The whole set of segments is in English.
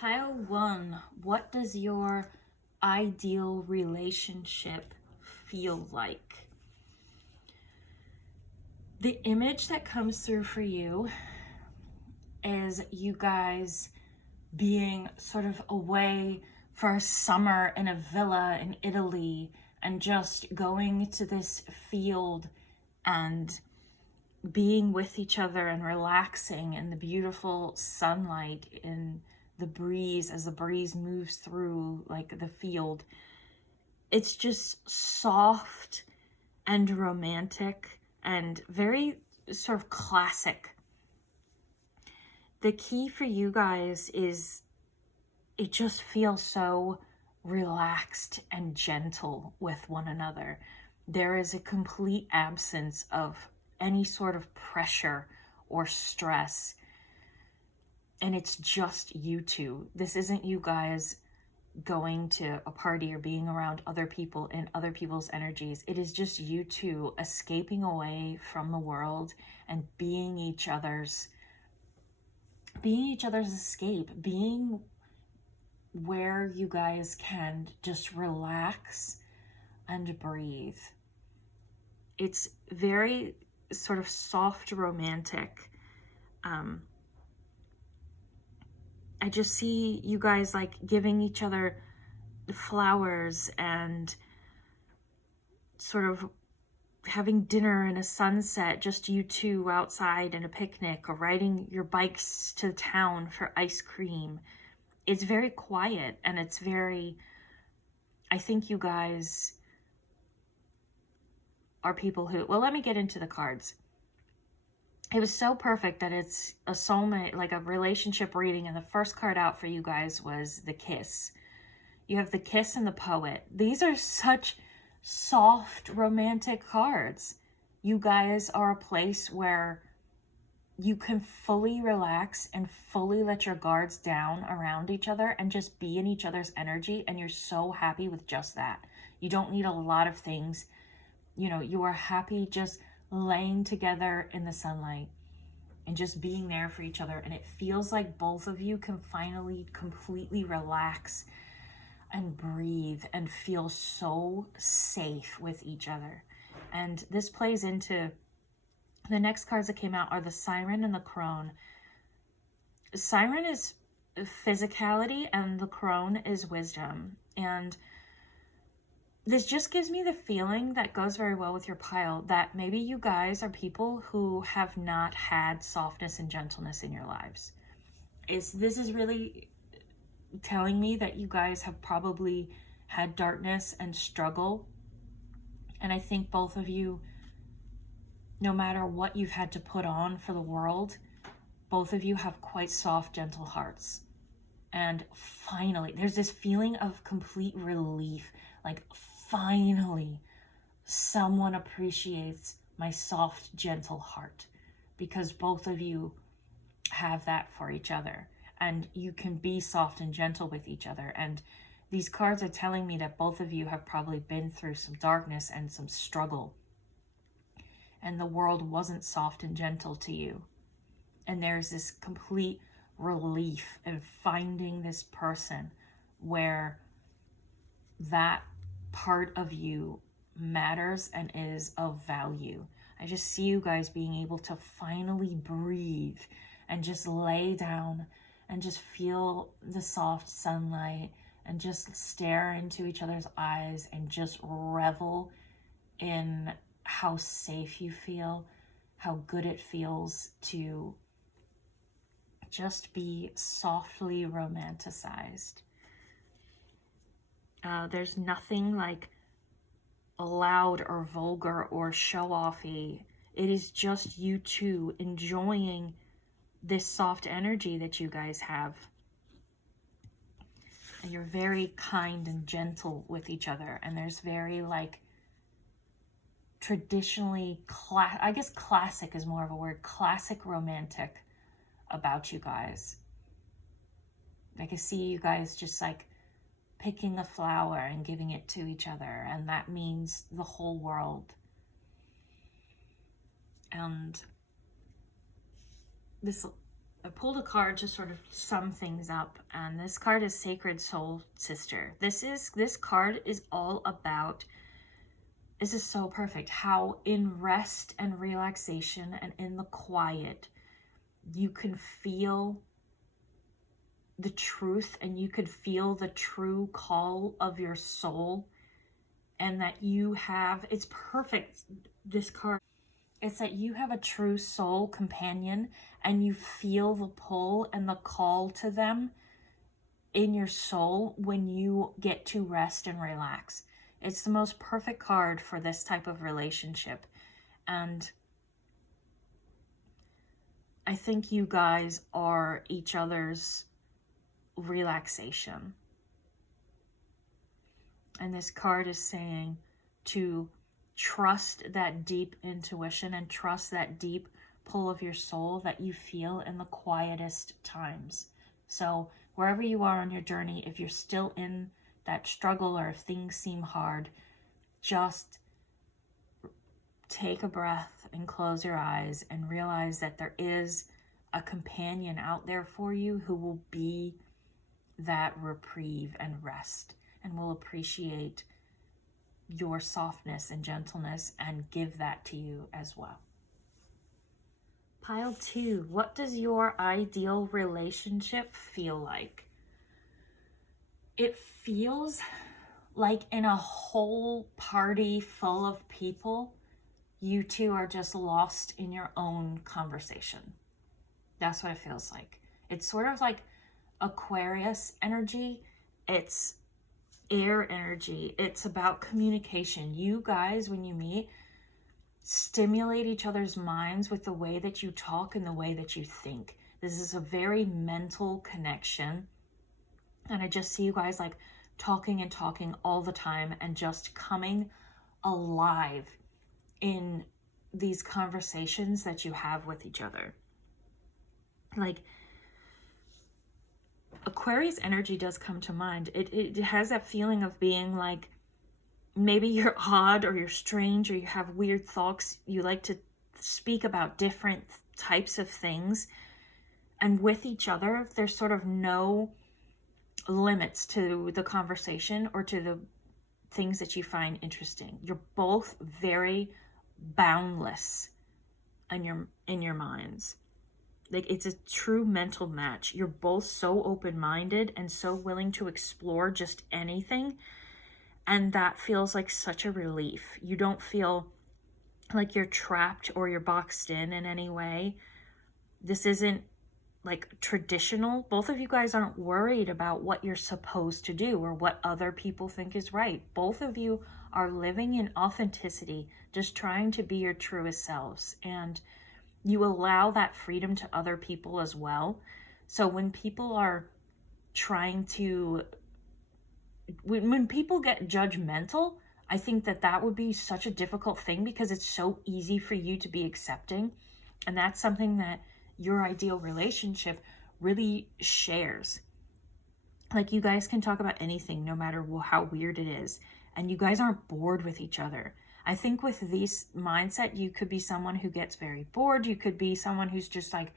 Pile 1, what does your ideal relationship feel like? The image that comes through for you is you guys being sort of away for a summer in a villa in Italy and just going to this field and being with each other and relaxing in the beautiful sunlight, in the breeze, as the breeze moves through like the field. It's just soft and romantic and very sort of classic. The key for you guys is it just feels so relaxed and gentle with one another. There is a complete absence of any sort of pressure or stress. And it's just you two. This isn't you guys going to a party or being around other people in other people's energies. It is just you two escaping away from the world and being each other's escape, being where you guys can just relax and breathe. It's very sort of soft romantic. I just see you guys like giving each other flowers and sort of having dinner and a sunset, just you two outside and a picnic, or riding your bikes to town for ice cream. It's very quiet and it's very, I think you guys are people who, well, let me get into the cards. It was so perfect that it's a soulmate, like a relationship reading, and the first card out for you guys was the Kiss. You have the Kiss and the Poet. These are such soft, romantic cards. You guys are a place where you can fully relax and fully let your guards down around each other and just be in each other's energy, and you're so happy with just that. You don't need a lot of things. You are happy just laying together in the sunlight and just being there for each other. And it feels like both of you can finally completely relax and breathe and feel so safe with each other. And this plays into the next cards that came out are the Siren and the Crone. Siren is physicality and the Crone is wisdom. And this just gives me the feeling that goes very well with your pile, that maybe you guys are people who have not had softness and gentleness in your lives. This is really telling me that you guys have probably had darkness and struggle. And I think both of you, no matter what you've had to put on for the world, both of you have quite soft, gentle hearts. And finally, there's this feeling of complete relief, like finally someone appreciates my soft, gentle heart, because both of you have that for each other, and you can be soft and gentle with each other. And these cards are telling me that both of you have probably been through some darkness and some struggle, and the world wasn't soft and gentle to you. And there's this complete relief in finding this person where that part of you matters and is of value. I just see you guys being able to finally breathe and just lay down and just feel the soft sunlight and just stare into each other's eyes and just revel in how safe you feel, how good it feels to just be softly romanticized. There's nothing like loud or vulgar or show-offy. It is just you two enjoying this soft energy that you guys have. And you're very kind and gentle with each other. And there's very like traditionally, I guess classic is more of a word, classic romantic about you guys. I can see you guys just like picking a flower and giving it to each other, and that means the whole world. And this I pulled a card to sort of sum things up, and this card is Sacred Soul Sister. This card is all about, this is so perfect, how in rest and relaxation and in the quiet, you can feel the truth and you could feel the true call of your soul, and that you have, it's perfect, this card. It's that you have a true soul companion and you feel the pull and the call to them in your soul when you get to rest and relax. It's the most perfect card for this type of relationship. And I think you guys are each other's relaxation. And this card is saying to trust that deep intuition and trust that deep pull of your soul that you feel in the quietest times. So wherever you are on your journey, if you're still in that struggle or if things seem hard, just take a breath and close your eyes and realize that there is a companion out there for you who will be that reprieve and rest and will appreciate your softness and gentleness and give that to you as well. Pile 2, what does your ideal relationship feel like? It feels like in a whole party full of people, you two are just lost in your own conversation. That's what it feels like. It's sort of like Aquarius energy. It's air energy. It's about communication. You guys, when you meet, stimulate each other's minds with the way that you talk and the way that you think. This is a very mental connection. And I just see you guys like talking and talking all the time and just coming alive in these conversations that you have with each other. Like, Aquarius energy does come to mind. It has that feeling of being like, maybe you're odd or you're strange or you have weird thoughts. You like to speak about different types of things. And with each other, there's sort of no limits to the conversation or to the things that you find interesting. You're both very boundless in your minds. Like, it's a true mental match. You're both so open-minded and so willing to explore just anything. And that feels like such a relief. You don't feel like you're trapped or you're boxed in any way. This isn't like traditional. Both of you guys aren't worried about what you're supposed to do or what other people think is right. Both of you are living in authenticity, just trying to be your truest selves. And you allow that freedom to other people as well. So when people are trying to, when people get judgmental, I think that would be such a difficult thing because it's so easy for you to be accepting. And that's something that your ideal relationship really shares. Like, you guys can talk about anything, no matter how weird it is. And you guys aren't bored with each other. I think with this mindset, you could be someone who gets very bored. You could be someone who's just like,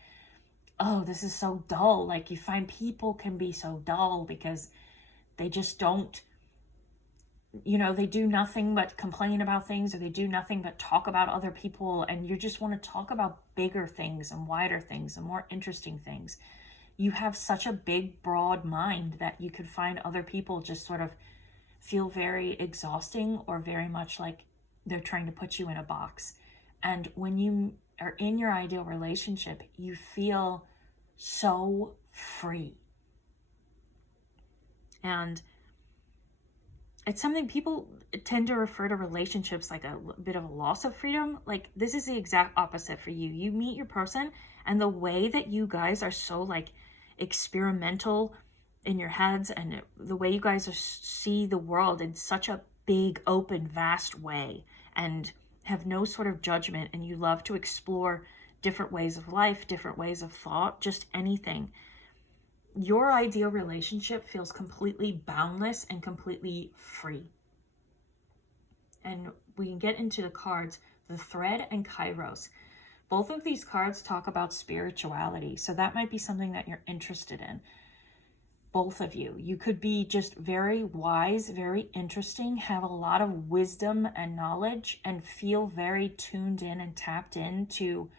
oh, this is so dull. Like, you find people can be so dull because they just don't, they do nothing but complain about things, or they do nothing but talk about other people. And you just want to talk about bigger things and wider things and more interesting things. You have such a big, broad mind that you could find other people just sort of feel very exhausting or very much like they're trying to put you in a box. And when you are in your ideal relationship, you feel so free. And it's something people tend to refer to relationships like a bit of a loss of freedom. Like, this is the exact opposite for you. You meet your person, and the way that you guys are so like experimental in your heads, and the way you guys see the world in such a big, open, vast way, and have no sort of judgment, and you love to explore different ways of life, different ways of thought, just anything. Your ideal relationship feels completely boundless and completely free. And we can get into the cards, the Thread and Kairos. Both of these cards talk about spirituality, so that might be something that you're interested in. Both of you. You could be just very wise, very interesting, have a lot of wisdom and knowledge, and feel very tuned in and tapped into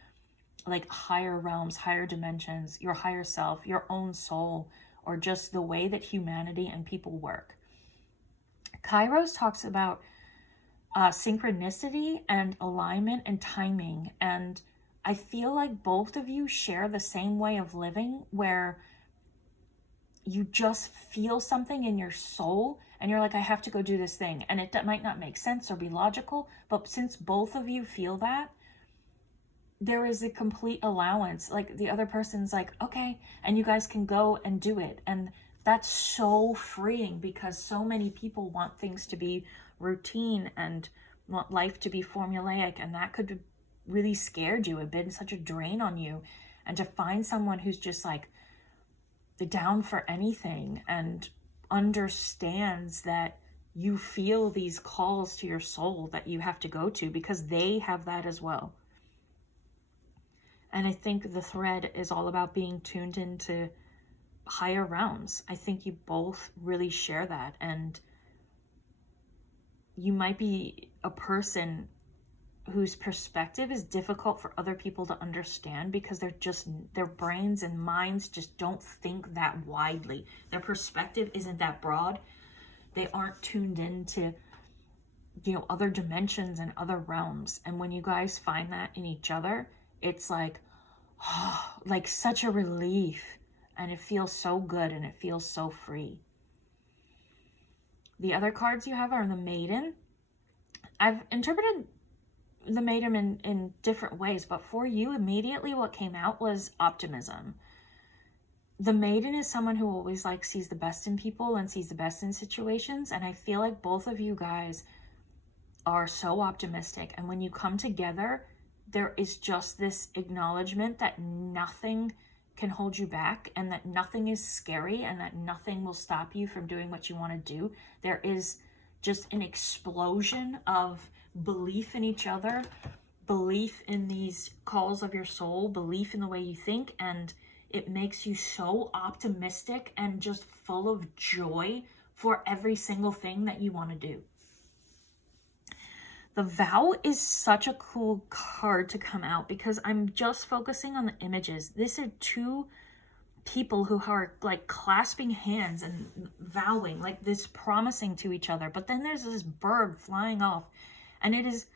like higher realms, higher dimensions, your higher self, your own soul, or just the way that humanity and people work. Kairos talks about synchronicity and alignment and timing. And I feel like both of you share the same way of living, where you just feel something in your soul and you're like, I have to go do this thing. And it might not make sense or be logical, but since both of you feel that, there is a complete allowance. Like the other person's like, okay, and you guys can go and do it. And that's so freeing, because so many people want things to be routine and want life to be formulaic, and that could have really scared you and been such a drain on you. And to find someone who's just like down for anything and understands that you feel these calls to your soul that you have to go to, because they have that as well. And I think the thread is all about being tuned into higher realms. I think you both really share that. And you might be a person whose perspective is difficult for other people to understand, because their brains and minds just don't think that widely. Their perspective isn't that broad. They aren't tuned into, other dimensions and other realms. And when you guys find that in each other, it's like, like such a relief, and it feels so good and it feels so free. The other cards you have are the Maiden. I've interpreted the Maiden in different ways, but for you, immediately what came out was optimism. The Maiden is someone who always like sees the best in people and sees the best in situations, and I feel like both of you guys are so optimistic. And when you come together, there is just this acknowledgement that nothing can hold you back, and that nothing is scary, and that nothing will stop you from doing what you want to do. There is just an explosion of belief in each other, belief in these calls of your soul, belief in the way you think, and it makes you so optimistic and just full of joy for every single thing that you want to do. The Vow is such a cool card to come out, because I'm just focusing on the images. These are two people who are like clasping hands and vowing, like this, promising to each other. But then there's this bird flying off, and it is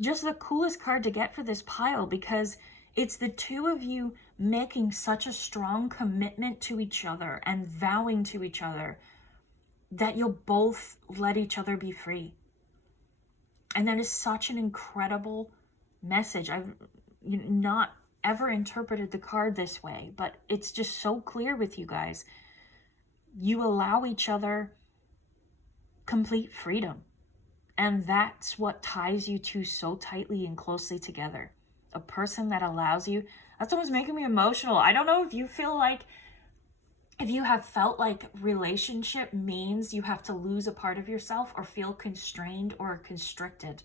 just the coolest card to get for this pile, because it's the two of you making such a strong commitment to each other and vowing to each other that you'll both let each other be free. And that is such an incredible message. I've not ever interpreted the card this way, but it's just so clear with you guys. You allow each other complete freedom. And that's what ties you two so tightly and closely together. A person that allows you. That's what's making me emotional. I don't know if you feel like, if you have felt like relationship means you have to lose a part of yourself or feel constrained or constricted.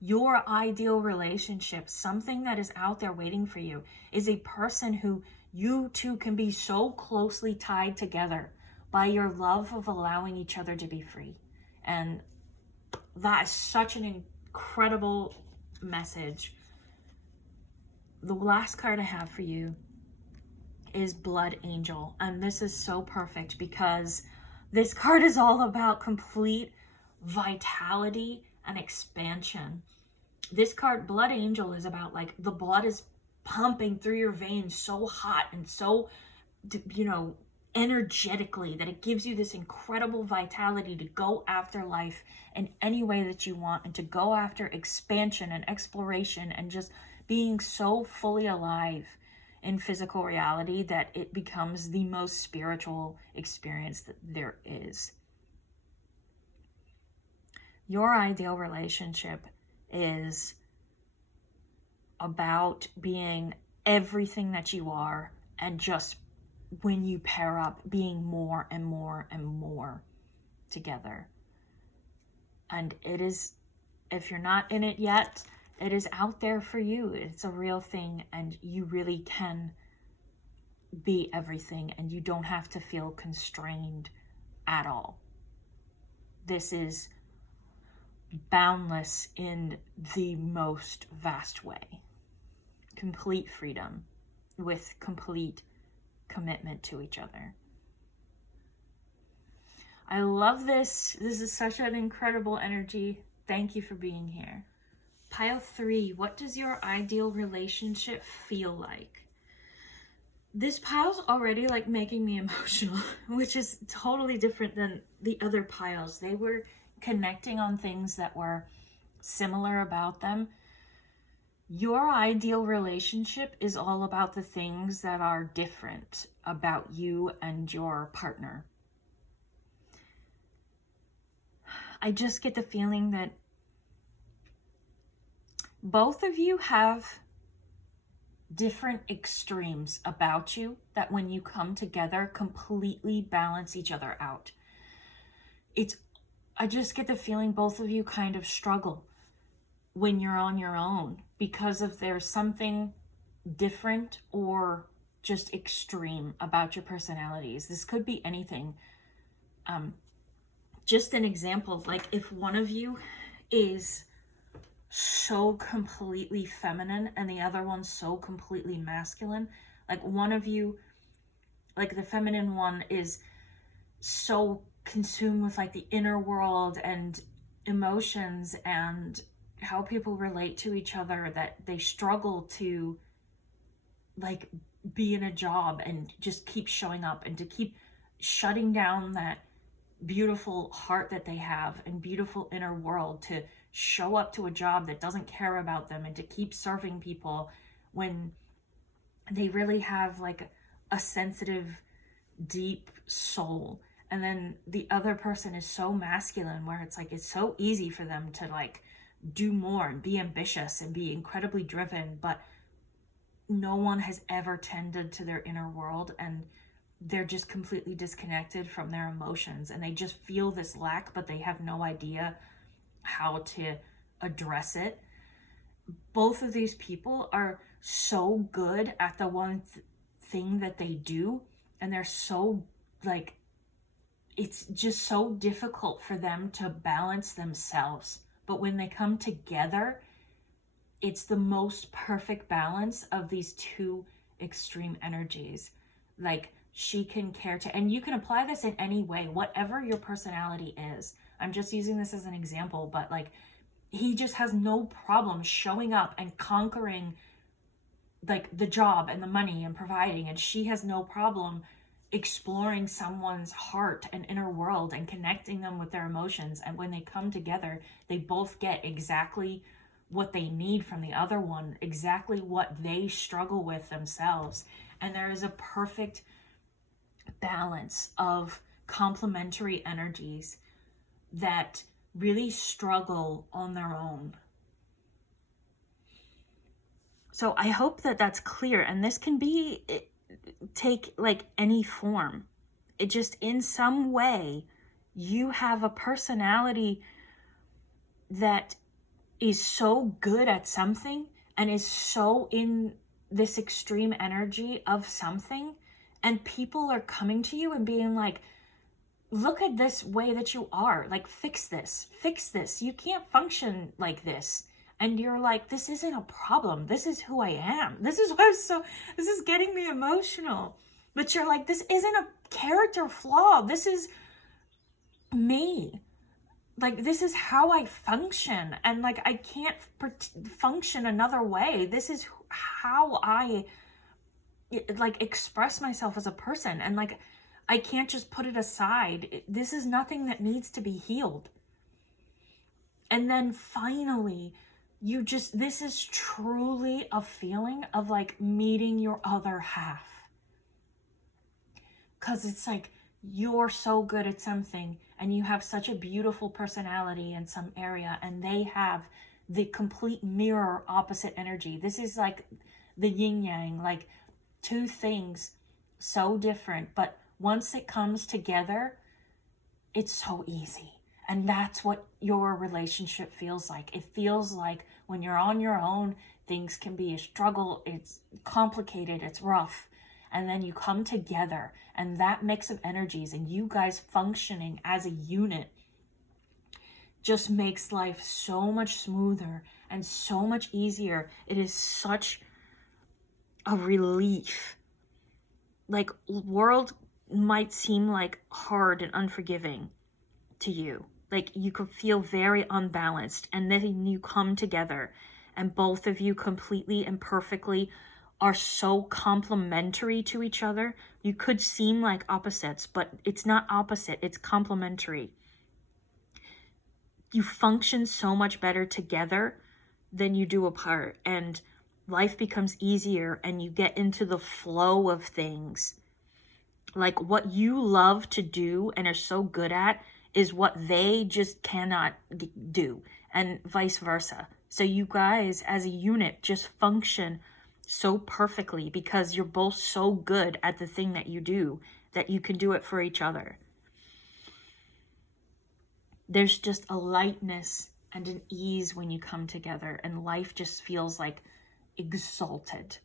Your ideal relationship, something that is out there waiting for you, is a person who you two can be so closely tied together by your love of allowing each other to be free. And that is such an incredible message. The last card I have for you is Blood Angel, and this is so perfect, because this card is all about complete vitality and expansion. This card, Blood Angel, is about like the blood is pumping through your veins so hot and so, energetically, that it gives you this incredible vitality to go after life in any way that you want, and to go after expansion and exploration and just being so fully alive in physical reality that it becomes the most spiritual experience that there is. Your ideal relationship is about being everything that you are, and just when you pair up, being more and more and more together. And it is, if you're not in it yet, It is out there for you. It's a real thing, and you really can be everything, and you don't have to feel constrained at all. This is boundless in the most vast way. Complete freedom with complete commitment to each other. I love this. This is such an incredible energy. Thank you for being here. Pile 3, what does your ideal relationship feel like? This pile's already like making me emotional, which is totally different than the other piles. They were connecting on things that were similar about them. Your ideal relationship is all about the things that are different about you and your partner. I just get the feeling that both of you have different extremes about you that when you come together completely balance each other out. I just get the feeling both of you kind of struggle when you're on your own because of there's something different or just extreme about your personalities. This could be anything. Just an example, like if one of you is so completely feminine and the other one's so completely masculine, like one of you, like the feminine one is so consumed with like the inner world and emotions and how people relate to each other that they struggle to like be in a job and just keep showing up and to keep shutting down that beautiful heart that they have and beautiful inner world to show up to a job that doesn't care about them and to keep serving people when they really have like a sensitive, deep soul. And then the other person is so masculine where it's like it's so easy for them to like do more and be ambitious and be incredibly driven, but no one has ever tended to their inner world and they're just completely disconnected from their emotions and they just feel this lack, but they have no idea how to address it. Both of these people are so good at the one thing that they do, and they're so like, it's just so difficult for them to balance themselves. But when they come together, it's the most perfect balance of these two extreme energies. Like she can care to, and you can apply this in any way, whatever your personality is. I'm just using this as an example, but like he just has no problem showing up and conquering like the job and the money and providing, and she has no problem exploring someone's heart and inner world and connecting them with their emotions. And when they come together, they both get exactly what they need from the other one, exactly what they struggle with themselves. And there is a perfect balance of complementary energies that really struggle on their own. So I hope that that's clear, and this can be take like any form. It just in some way you have a personality that is so good at something and is so in this extreme energy of something, and people are coming to you and being like, look at this way that you are, like fix this, you can't function like this. And you're like, this isn't a problem, this is who I am, this is getting me emotional. But you're like, this isn't a character flaw, this is me, like this is how I function, and like I can't function another way. This is how I like express myself as a person, and like I can't just put it aside. This is nothing that needs to be healed. And then finally this is truly a feeling of like meeting your other half, because it's like you're so good at something and you have such a beautiful personality in some area, and they have the complete mirror opposite energy. This is like the yin yang, like two things so different, but once it comes together, it's so easy. And that's what your relationship feels like. It feels like when you're on your own, things can be a struggle, it's complicated, it's rough. And then you come together, and that mix of energies and you guys functioning as a unit just makes life so much smoother and so much easier. It is such a relief. Like, world might seem like hard and unforgiving to you. Like, you could feel very unbalanced, and then you come together and both of you completely and perfectly are so complementary to each other. You could seem like opposites, but it's not opposite, it's complementary. You function so much better together than you do apart, and life becomes easier and you get into the flow of things. Like, what you love to do and are so good at is what they just cannot do, and vice versa. So you guys as a unit just function so perfectly because you're both so good at the thing that you do that you can do it for each other. There's just a lightness and an ease when you come together, and life just feels like exalted.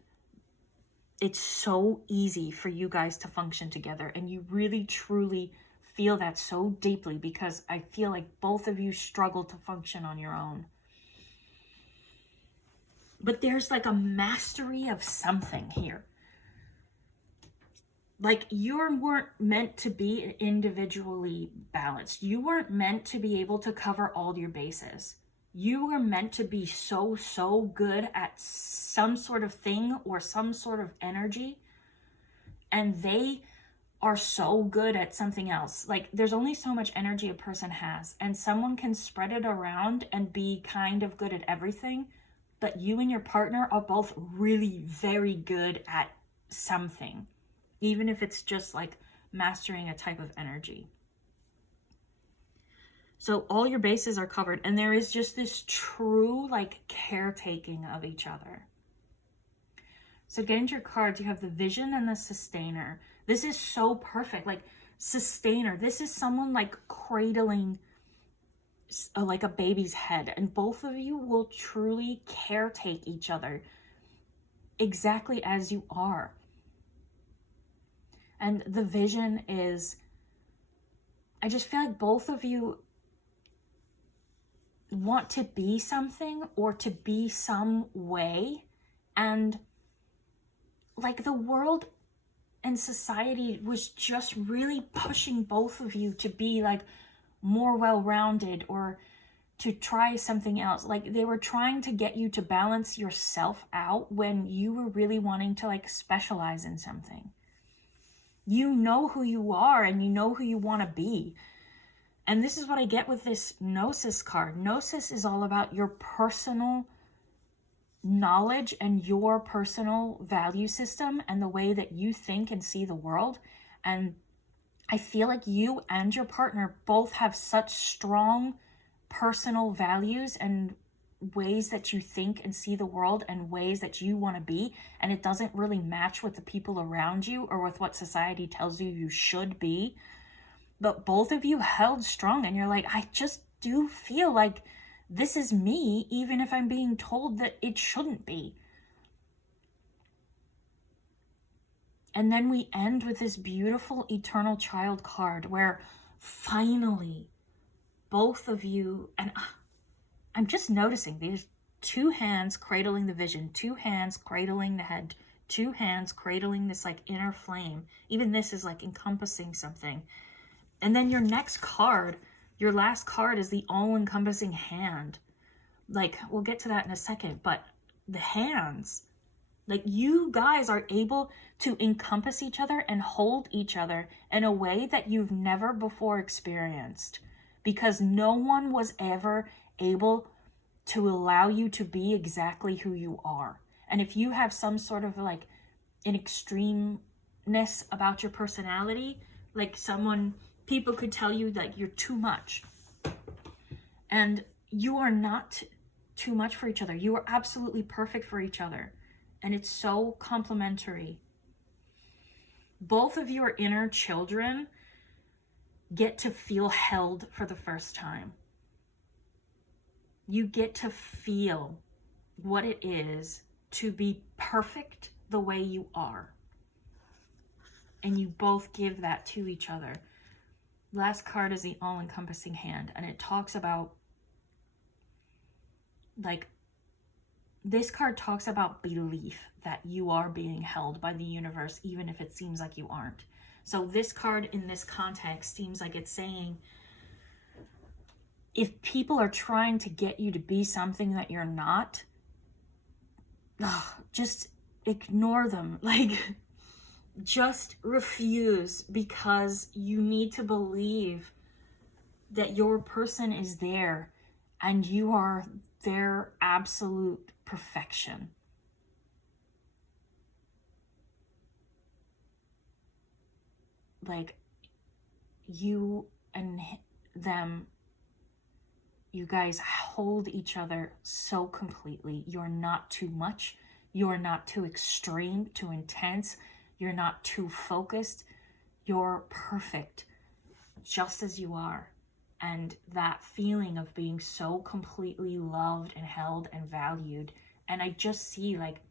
It's so easy for you guys to function together, and you really truly feel that so deeply, because I feel like both of you struggle to function on your own. But there's like a mastery of something here. Like, you weren't meant to be individually balanced. You weren't meant to be able to cover all your bases. You were meant to be so good at some sort of thing or some sort of energy, and they are so good at something else. Like, there's only so much energy a person has, and someone can spread it around and be kind of good at everything, but you and your partner are both really very good at something, even if it's just like mastering a type of energy. So all your bases are covered, and there is just this true like caretaking of each other. So get into your cards. You have the Vision and the Sustainer. This is so perfect. Like, Sustainer, this is someone like cradling like a baby's head, and both of you will truly caretake each other exactly as you are. And the Vision is, I just feel like both of you want to be something or to be some way, and like the world and society was just really pushing both of you to be like more well-rounded or to try something else. Like, they were trying to get you to balance yourself out when you were really wanting to like specialize in something. You know who you are and you know who you want to be. And this is what I get with this Gnosis card. Gnosis is all about your personal knowledge and your personal value system and the way that you think and see the world. And I feel like you and your partner both have such strong personal values and ways that you think and see the world and ways that you want to be, and it doesn't really match with the people around you or with what society tells you you should be. But both of you held strong, and you're like, I just do feel like this is me, even if I'm being told that it shouldn't be. And then we end with this beautiful Eternal Child card where finally both of you, and I'm just noticing there's two hands cradling the Vision, two hands cradling the head, two hands cradling this like inner flame. Even this is like encompassing something. And then your next card, your last card, is the all-encompassing hand. Like, we'll get to that in a second, but the hands, like, you guys are able to encompass each other and hold each other in a way that you've never before experienced, because no one was ever able to allow you to be exactly who you are. And if you have some sort of like an extremeness about your personality, like people could tell you that you're too much, and you are not too much for each other. You are absolutely perfect for each other, and it's so complementary. Both of you are inner children get to feel held for the first time. You get to feel what it is to be perfect the way you are. And you both give that to each other. Last card is the all-encompassing hand, and it talks about, like, this card talks about belief that you are being held by the universe, even if it seems like you aren't. So this card in this context seems like it's saying, if people are trying to get you to be something that you're not, just ignore them. Like, just refuse, because you need to believe that your person is there and you are their absolute perfection. Like, you and them, you guys hold each other so completely. You're not too much. You're not too extreme, too intense. You're not too focused. You're perfect just as you are. And that feeling of being so completely loved and held and valued. And I just see, like,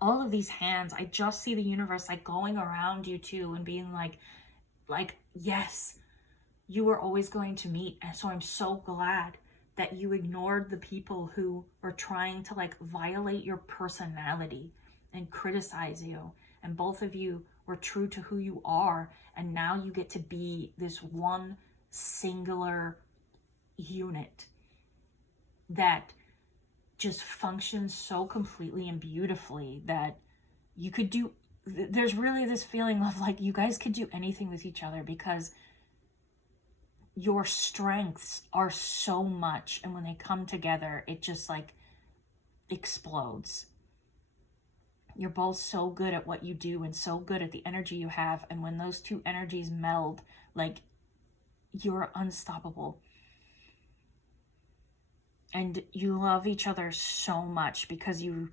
all of these hands, I just see the universe, like, going around you too and being like, yes, you were always going to meet. And so I'm so glad that you ignored the people who were trying to, like, violate your personality and criticize you. And both of you were true to who you are. And now you get to be this one singular unit that just functions so completely and beautifully that you could do, there's really this feeling of, like, you guys could do anything with each other because your strengths are so much, and when they come together, it just, like, explodes. You're both so good at what you do and so good at the energy you have, and when those two energies meld, like, you're unstoppable. And you love each other so much because you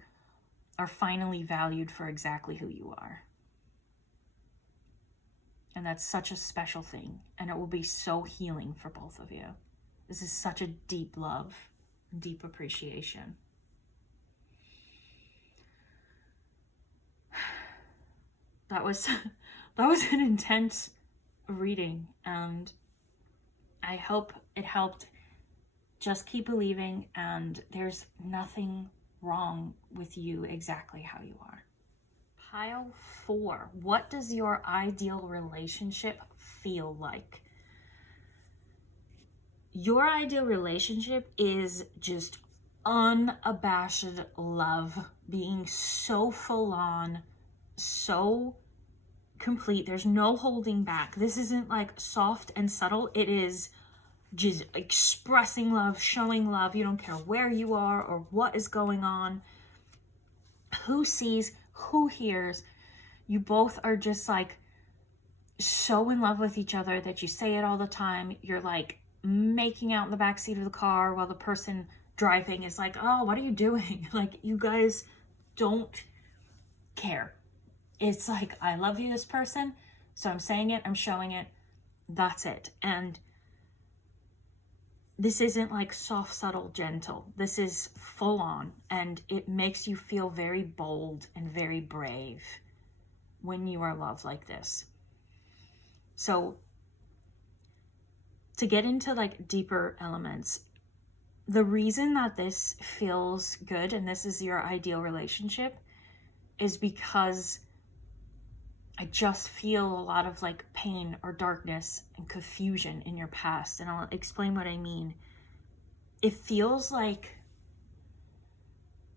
are finally valued for exactly who you are. And that's such a special thing. And it will be so healing for both of you. This is such a deep love, deep appreciation. That was an intense reading, and I hope it helped. Just keep believing, and there's nothing wrong with you exactly how you are. Pile 4. What does your ideal relationship feel like? Your ideal relationship is just unabashed love, being so full on, so complete. There's no holding back. This isn't like soft and subtle. It is just expressing love, showing love. You don't care where you are or what is going on, who sees, who hears. You both are just, like, so in love with each other that you say it all the time. You're, like, making out in the backseat of the car while the person driving is like, oh, what are you doing? Like, you guys don't care. It's like, I love you, this person, so I'm saying it, I'm showing it, that's it. And this isn't like soft, subtle, gentle. This is full on, and it makes you feel very bold and very brave when you are loved like this. So to get into, like, deeper elements, the reason that this feels good and this is your ideal relationship is because I just feel a lot of, like, pain or darkness and confusion in your past. And I'll explain what I mean. It feels like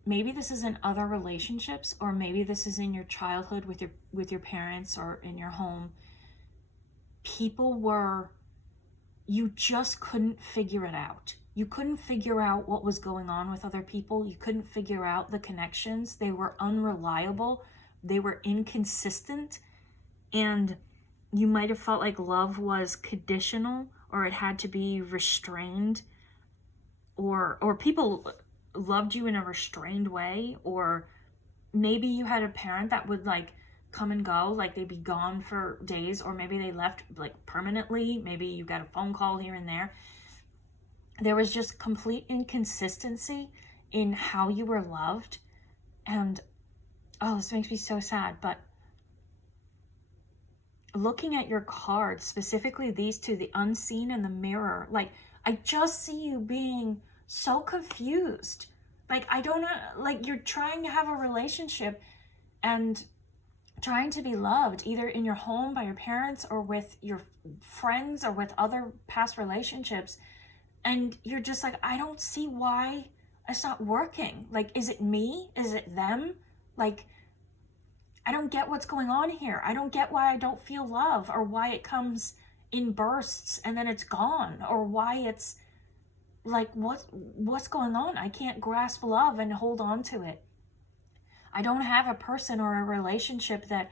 maybe this is in other relationships, or maybe this is in your childhood with your parents or in your home. You just couldn't figure it out. You couldn't figure out what was going on with other people. You couldn't figure out the connections. They were unreliable. They were inconsistent. And you might have felt like love was conditional, or it had to be restrained, or people loved you in a restrained way, or maybe you had a parent that would, like, come and go, like they'd be gone for days, or maybe they left like permanently. Maybe you got a phone call here and there. There was just complete inconsistency in how you were loved. And oh, this makes me so sad, but looking at your cards, specifically these two, the unseen and the mirror, like I just see you being so confused. Like, I don't know, like you're trying to have a relationship and trying to be loved, either in your home by your parents or with your friends or with other past relationships. And you're just like, I don't see why it's not working. Like, is it me? Is it them? Like, I don't get what's going on here. I don't get why I don't feel love, or why it comes in bursts and then it's gone, or why it's like, what's going on? I can't grasp love and hold on to it. I don't have a person or a relationship that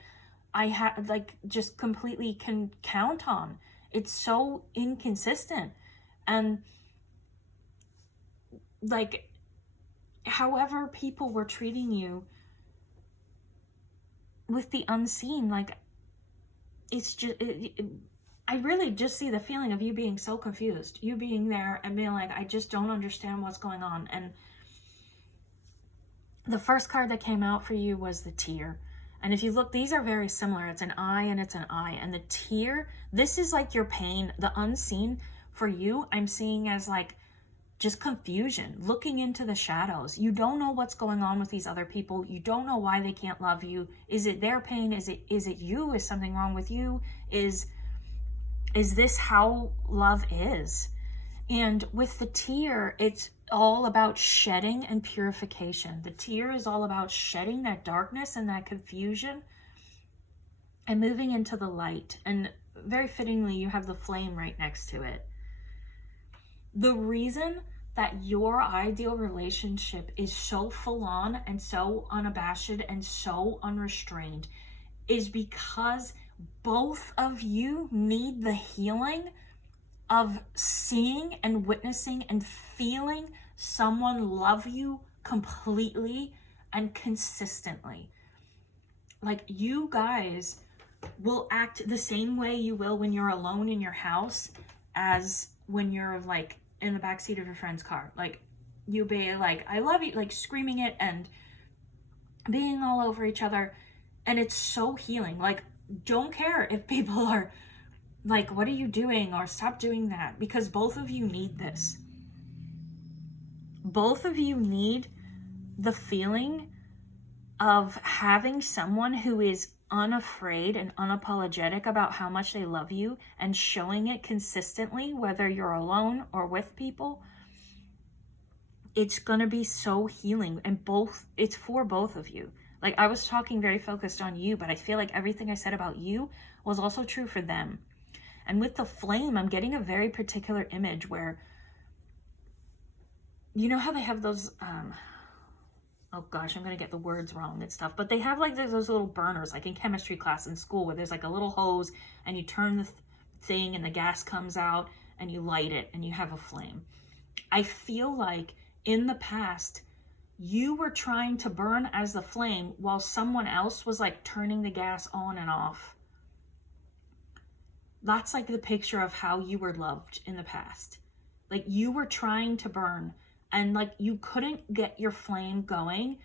I have like just completely can count on. It's so inconsistent. And like, however people were treating you with the unseen, like it's just I really just see the feeling of you being so confused, you being there and being like, I just don't understand what's going on. And the first card that came out for you was the tear. And if you look, these are very similar. It's an eye and it's an eye. And the tear, this is like your pain. The unseen for you, I'm seeing as like just confusion, looking into the shadows. You don't know what's going on with these other people. You don't know why they can't love you. Is it their pain? Is it you? Is something wrong with you? Is this how love is? And with the tear, it's all about shedding and purification. The tear is all about shedding that darkness and that confusion and moving into the light. And very fittingly, you have the flame right next to it. The reason that your ideal relationship is so full on and so unabashed and so unrestrained is because both of you need the healing of seeing and witnessing and feeling someone love you completely and consistently. Like, you guys will act the same way you will when you're alone in your house as when you're like in the backseat of your friend's car. Like, you'll be like, I love you, like screaming it and being all over each other. And it's so healing. Like, don't care if people are like, what are you doing? Or stop doing that, because both of you need this. Both of you need the feeling of having someone who is unafraid and unapologetic about how much they love you and showing it consistently, whether you're alone or with people. It's gonna be so healing, and it's for both of you. Like, I was talking very focused on you, but I feel like everything I said about you was also true for them. And with the flame, I'm getting a very particular image where, you know how they have those, oh gosh, I'm going to get the words wrong and stuff, but they have like those little burners, like in chemistry class in school, where there's like a little hose and you turn the thing and the gas comes out and you light it and you have a flame. I feel like in the past, you were trying to burn as the flame while someone else was like turning the gas on and off. That's like the picture of how you were loved in the past. Like, you were trying to burn and like you couldn't get your flame going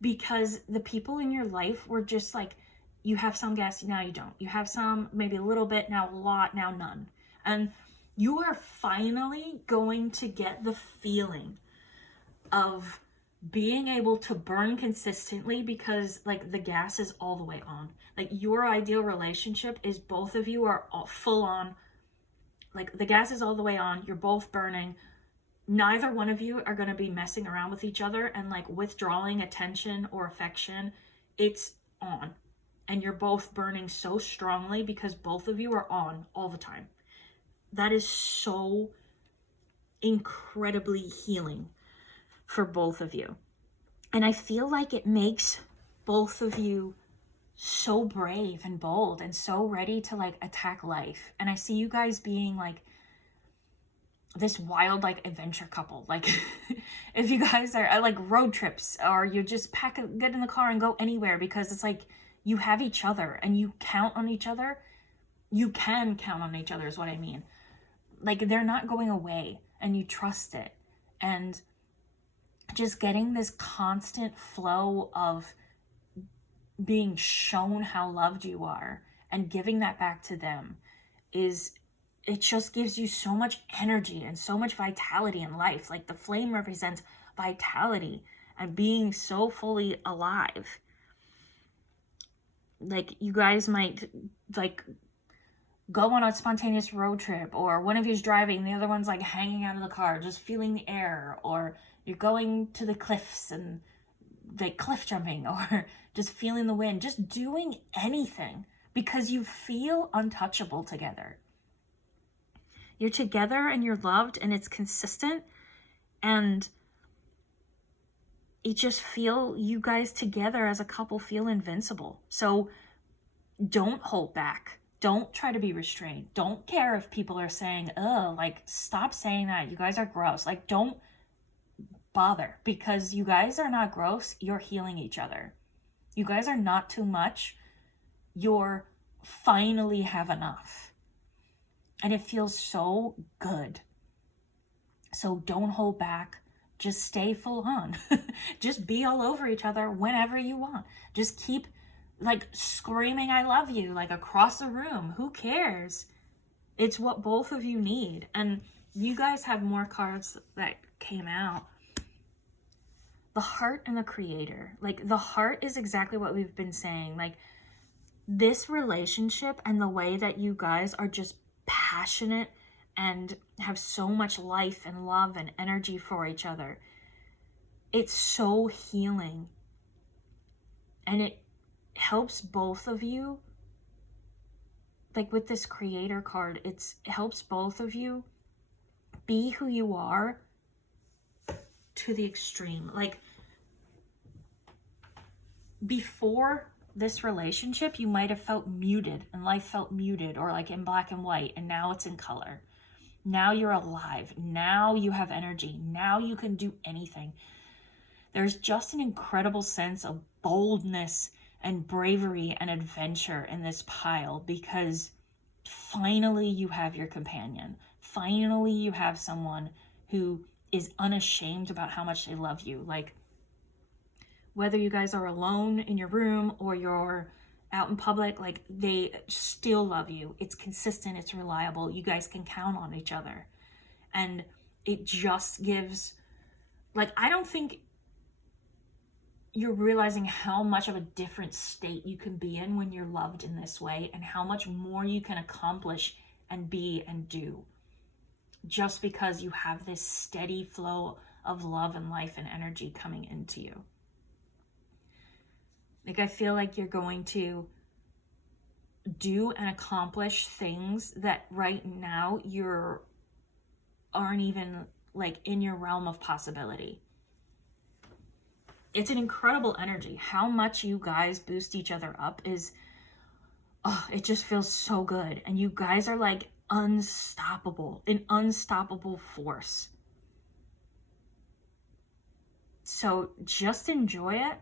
because the people in your life were just like, you have some gas, now you don't. You have some, maybe a little bit, now a lot, now none. And you are finally going to get the feeling of being able to burn consistently because like the gas is all the way on. Like, your ideal relationship is both of you are full on, like the gas is all the way on, you're both burning. Neither one of you are going to be messing around with each other and like withdrawing attention or affection. It's on, and you're both burning so strongly because both of you are on all the time. That is so incredibly healing for both of you. And I feel like it makes both of you so brave and bold and so ready to like attack life. And I see you guys being like this wild like adventure couple. Like, if you guys are like road trips, or you just get in the car and go anywhere, because it's like You have each other and you count on each other. You can count on each other is what I mean. Like, they're not going away, and you trust it. And just getting this constant flow of being shown how loved you are and giving that back to them it just gives you so much energy and so much vitality in life. Like, the flame represents vitality and being so fully alive. Like, you guys might like go on a spontaneous road trip, or one of you's driving, the other one's like hanging out of the car, just feeling the air, or you're going to the cliffs and like cliff jumping, or just feeling the wind, just doing anything because you feel untouchable together. You're together and you're loved, and it's consistent, and you guys together as a couple feel invincible. So don't hold back. Don't try to be restrained. Don't care if people are saying, oh, like, stop saying that. You guys are gross. Like, don't bother, because you guys are not gross. You're healing each other. You guys are not too much. You're finally have enough. And it feels so good. So don't hold back. Just stay full on. Just be all over each other whenever you want. Just keep like screaming I love you like across the room. Who cares? It's what both of you need. And you guys have more cards that came out. The heart and the creator. Like, the heart is exactly what we've been saying. Like, this relationship and the way that you guys are just passionate and have so much life and love and energy for each other. It's so healing. And it helps both of you. Like, with this creator card, it helps both of you be who you are to the extreme. Like, before this relationship, you might have felt muted, and life felt muted, or like in black and white, and now it's in color. Now you're alive. Now you have energy. Now you can do anything. There's just an incredible sense of boldness and bravery and adventure in this pile, because finally you have your companion. Finally you have someone who is unashamed about how much they love you. Like, whether you guys are alone in your room or you're out in public, like, they still love you. It's consistent, it's reliable. You guys can count on each other. And it just gives, like, I don't think you're realizing how much of a different state you can be in when you're loved in this way, and how much more you can accomplish and be and do, just because you have this steady flow of love and life and energy coming into you. Like, I feel like you're going to do and accomplish things that right now aren't even like in your realm of possibility. It's an incredible energy. How much you guys boost each other up it just feels so good. And you guys are like unstoppable, an unstoppable force. So just enjoy it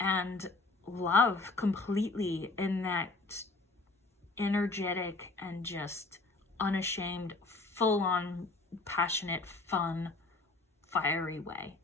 and love completely in that energetic and just unashamed, full-on, passionate, fun, fiery way.